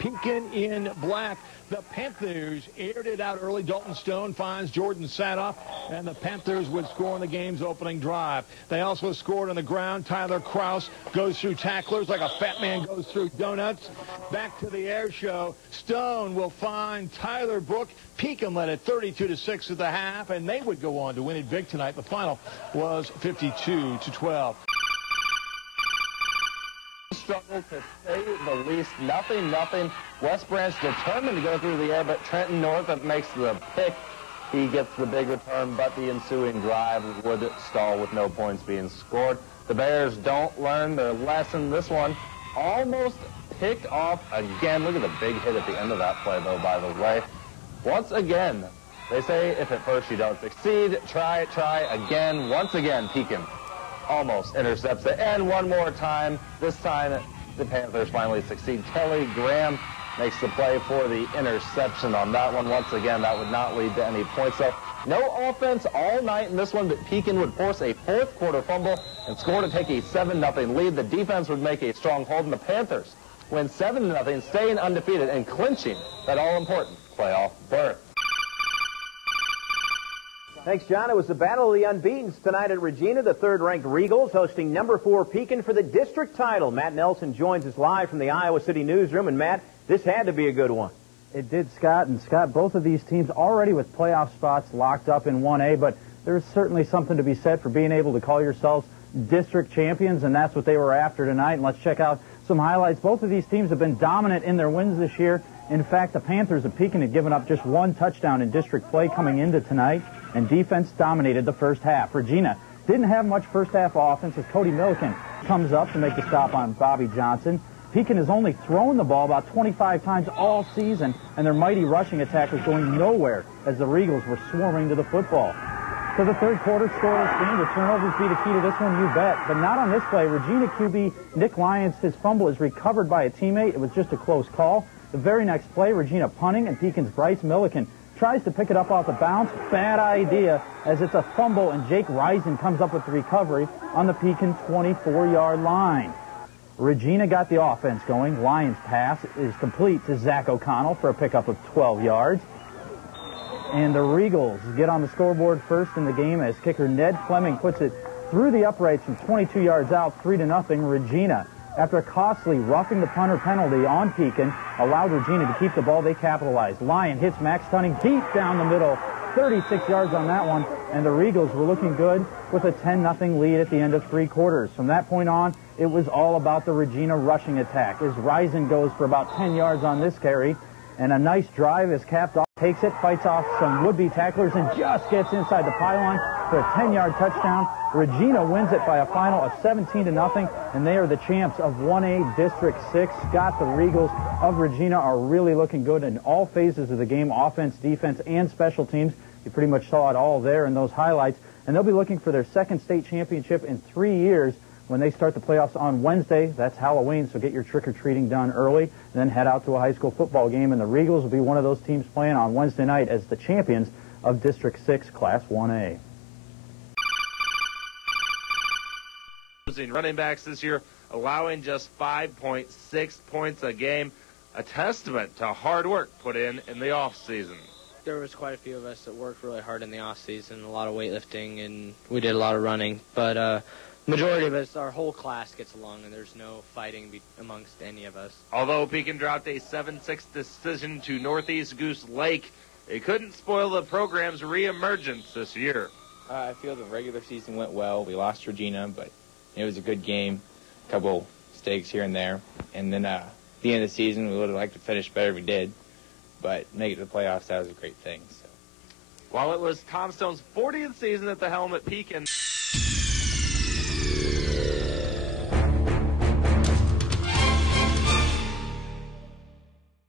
Pekin in black. The Panthers aired it out early. Dalton Stone finds Jordan Sadoff, and the Panthers would score on the game's opening drive. They also scored on the ground. Tyler Kraus goes through tacklers like a fat man goes through donuts. Back to the air show. Stone will find Tyler Brook. Pekin led it 32-6 at the half, and they would go on to win it big tonight. The final was 52-12. Struggle to say the least. Nothing. West Branch determined to go through the air, but Trenton Northrup makes the pick. He gets the big return, but the ensuing drive would stall with no points being scored. The Bears don't learn their lesson. This one almost picked off again. Look at the big hit at the end of that play, though, by the way. Once again, they say if at first you don't succeed, try again. Once again, Pekin almost intercepts it. And one more time. This time, the Panthers finally succeed. Kelly Graham makes the play for the interception on that one. Once again, that would not lead to any points. So no offense all night in this one, but Pekin would force a fourth quarter fumble and score to take a 7-0 lead. The defense would make a strong hold, and the Panthers win 7-0, staying undefeated and clinching that all-important playoff berth. Thanks, John. It was the Battle of the Unbeatens tonight at Regina. The third-ranked Regals hosting number 4 Pekin for the district title. Matt Nelson joins us live from the Iowa City newsroom. And, Matt, this had to be a good one. It did, Scott. And, Scott, both of these teams already with playoff spots locked up in 1A, but there's certainly something to be said for being able to call yourselves district champions, and that's what they were after tonight. And let's check out some highlights. Both of these teams have been dominant in their wins this year. In fact, the Panthers of Pekin had given up just 1 touchdown in district play coming into tonight, and defense dominated the first half. Regina didn't have much first half offense as Cody Milliken comes up to make the stop on Bobby Johnson. Pekin has only thrown the ball about 25 times all season, and their mighty rushing attack was going nowhere as the Regals were swarming to the football. So the third quarter scoreless game. The turnovers be the key to this one, you bet. But not on this play. Regina QB Nick Lyons, his fumble is recovered by a teammate. It was just a close call. The very next play, Regina punting, and Pekin's Bryce Milliken tries to pick it up off the bounce. Bad idea, as it's a fumble, and Jake Risen comes up with the recovery on the Pekin 24-yard line. Regina got the offense going. Lyons' pass is complete to Zach O'Connell for a pickup of 12 yards. And the Regals get on the scoreboard first in the game as kicker Ned Fleming puts it through the uprights from 22 yards out, 3-0. Regina, after a costly roughing the punter penalty on Pekin, allowed Regina to keep the ball. They capitalized. Lyon hits Max Tunning deep down the middle, 36 yards on that one, and the Regals were looking good with a 10-0 lead at the end of 3 quarters. From that point on, it was all about the Regina rushing attack as Risen goes for about 10 yards on this carry, and a nice drive is capped off, takes it, fights off some would-be tacklers, and just gets inside the pylon for a 10-yard touchdown. Regina wins it by a final of 17-0, and they are the champs of 1A District 6. Scott, the Regals of Regina are really looking good in all phases of the game, offense, defense, and special teams. You pretty much saw it all there in those highlights, and they'll be looking for their second state championship in 3 years when they start the playoffs on Wednesday. That's Halloween, so get your trick-or-treating done early, and then head out to a high school football game, and the Regals will be one of those teams playing on Wednesday night as the champions of District 6 Class 1A. Running backs this year allowing just 5.6 points a game, a testament to hard work put in the off-season. There was quite a few of us that worked really hard in the off-season, a lot of weightlifting, and we did a lot of running. But majority of us, our whole class gets along, and there's no fighting amongst any of us. Although Pekin dropped a 7-6 decision to Northeast Goose Lake, it couldn't spoil the program's reemergence this year. I feel the regular season went well. We lost Regina, but it was a good game, a couple mistakes here and there. And then at the end of the season, we would have liked to finish better than we did, but make it to the playoffs, that was a great thing. So. While it was Tom Stone's 40th season at the helm at Pekin,